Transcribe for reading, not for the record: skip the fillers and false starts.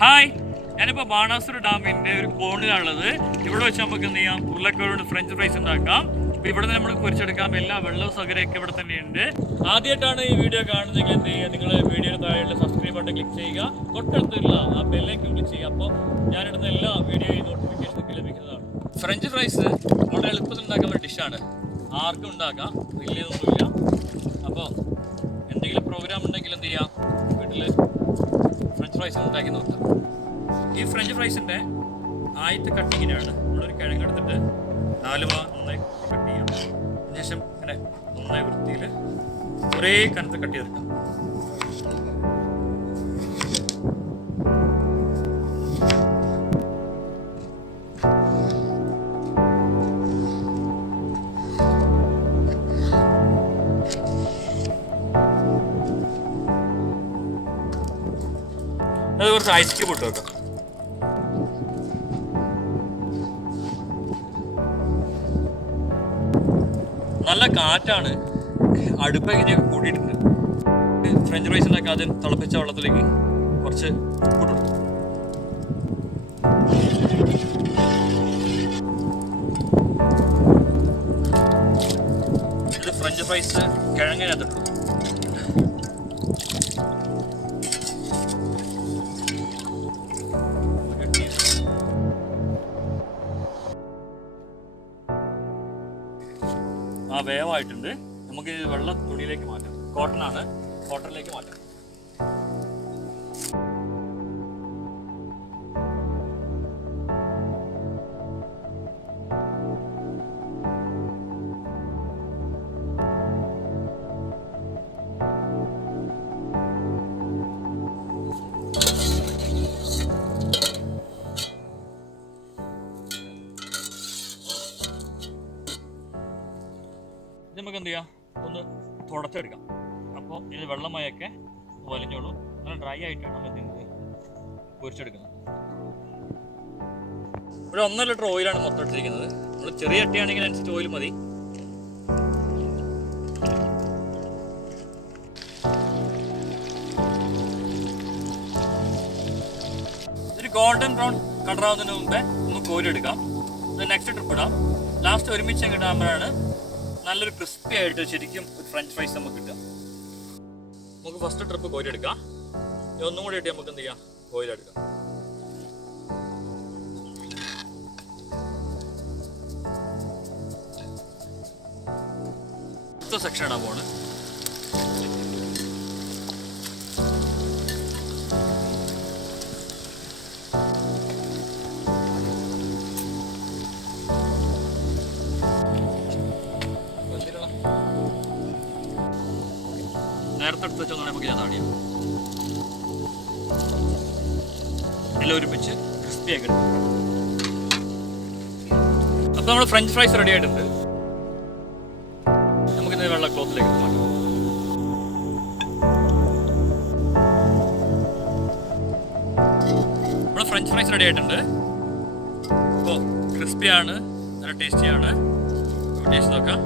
Hi, ഞാനിപ്പോൾ ബാണാസുര ഡാമിൻ്റെ ഒരു കോണിലാണുള്ളത്. ഇവിടെ വെച്ച് നമുക്ക് എന്ത് ചെയ്യാം, ഉരുളക്കിഴങ്ങ് ഫ്രഞ്ച് ഫ്രൈസ് ഉണ്ടാക്കാം. അപ്പോൾ ഇവിടെ നിന്ന് നമ്മൾ പൊരിച്ചെടുക്കാം. എല്ലാ വെള്ളവും സൗകര്യമൊക്കെ ഇവിടെ തന്നെയുണ്ട്. ആദ്യമായിട്ടാണ് ഈ വീഡിയോ കാണുന്നതെങ്കിൽ എന്ത് ചെയ്യുക, നിങ്ങൾ വീഡിയോയുടെ താഴെയുള്ള സബ്സ്ക്രൈബ് ബട്ടൺ ക്ലിക്ക് ചെയ്യുക, തൊട്ടടുത്തുള്ള ആ ബെല്ലേക്ക് ക്ലിക്ക് ചെയ്യുക. അപ്പോൾ ഞാനിടുന്ന എല്ലാ വീഡിയോയും നോട്ടിഫിക്കേഷൻ ലഭിക്കുന്നതാണ്. ഫ്രഞ്ച് ഫ്രൈസ് വളരെ എളുപ്പത്തിൽ ഉണ്ടാക്കാൻ ഒരു ഡിഷാണ്. ആർക്കും ഉണ്ടാക്കാം, വലിയതൊന്നുമില്ല. അപ്പോൾ എന്തെങ്കിലും പ്രോഗ്രാം ഉണ്ടെങ്കിൽ എന്ത് ചെയ്യാം, വീട്ടിൽ ഫ്രഞ്ച് ഫ്രൈസ് ഉണ്ടാക്കി നോക്കാം. ഈ ഫ്രഞ്ച് ഫ്രൈസിൻ്റെ ആദ്യത്തെ കട്ടിങ്ങിനാണ് നമ്മളൊരു കിഴങ്ങെടുത്തിട്ട് 4 ഭാഗം നന്നായി കട്ട് ചെയ്യാം. അതിനുശേഷം ഇങ്ങനെ നന്നായി വൃത്തിയിൽ ഒരേ കനത്ത് കട്ട് ചെയ്തെടുക്കാം. അത് കുറച്ച് ഐസ് ക്യൂബ് ഇട്ട് വെക്കാം. നല്ല കാറ്റാണ്, അടുപ്പൊക്കെ കൂട്ടിയിട്ടുണ്ട്. ഫ്രഞ്ച് ഫ്രൈസ് ഉണ്ടാക്കി ആദ്യം തിളപ്പിച്ച വെള്ളത്തിലേക്ക് കുറച്ച് ഉപ്പിട്ട് കൊടുക്കും. ഇത് ഫ്രഞ്ച് ഫ്രൈസ് കിഴങ്ങിനകത്തിട്ടു. ആ വേവായിട്ടുണ്ട്. നമുക്ക് വെള്ള തുണിയിലേക്ക് മാറ്റാം. കോട്ടനാണ്, കോട്ടണിലേക്ക് മാറ്റാം. നമുക്ക് എന്ത് ചെയ്യാം, ഒന്ന് തുടച്ചെടുക്കാം. അപ്പോൾ ഇത് വെള്ളമയൊക്കെ വലിഞ്ഞോളൂ. നല്ല ഡ്രൈ ആയിട്ടാണ് നമ്മൾ ഇതിന് പൊരിച്ചെടുക്കുന്നത്. ഇവിടെ 1.5 ലിറ്റർ ഓയിലാണ് മൊത്തം ഇട്ടിരിക്കുന്നത്. നമ്മൾ ചെറിയ ചട്ടിയാണെങ്കിൽ അനുസരിച്ച് ഓയിൽ മതി. ഇതൊരു ഗോൾഡൻ ബ്രൗൺ കളറാവുന്നതിന് മുമ്പേ നമുക്ക് കോരിയെടുക്കാം. ഇത് നെക്സ്റ്റ് ട്രിപ്പ് ഇടാം. ലാസ്റ്റ് ഒരുമിച്ച് ഇടാകുമ്പോഴാണ് നല്ലൊരു ക്രിസ്പി ആയിട്ട് ശരിക്കും ഒരു ഫ്രഞ്ച് ഫ്രൈസ് നമുക്ക് കിട്ടുക. നമുക്ക് ഫസ്റ്റ് ട്രിപ്പ് കോരിയെടുക്കാം. ഒന്നും കൂടി ഇട്ട് നമുക്ക് എന്ത് ചെയ്യാം, കോരിയെടുക്കാം. അടുത്ത സെക്ഷൻ ഇടാൻ പോണ്. നേരത്തെ എടുത്ത് വെച്ചൊന്നും നമുക്ക് ഞാൻ താടിയാം. എല്ലാം ഒരുമിച്ച് ക്രിസ്പി ആക്കി എടുക്കും. അപ്പോൾ നമ്മൾ ഫ്രഞ്ച് ഫ്രൈസ് റെഡി ആയിട്ടുണ്ട്. നമുക്കിത് വെള്ള ക്ലോത്തിലേക്ക് മാറ്റാം. നമ്മൾ ഫ്രഞ്ച് ഫ്രൈസ് റെഡി ആയിട്ടുണ്ട്. അപ്പോൾ ക്രിസ്പിയാണ്, നല്ല ടേസ്റ്റിയാണ്. ടേസ്റ്റ് നോക്കാം.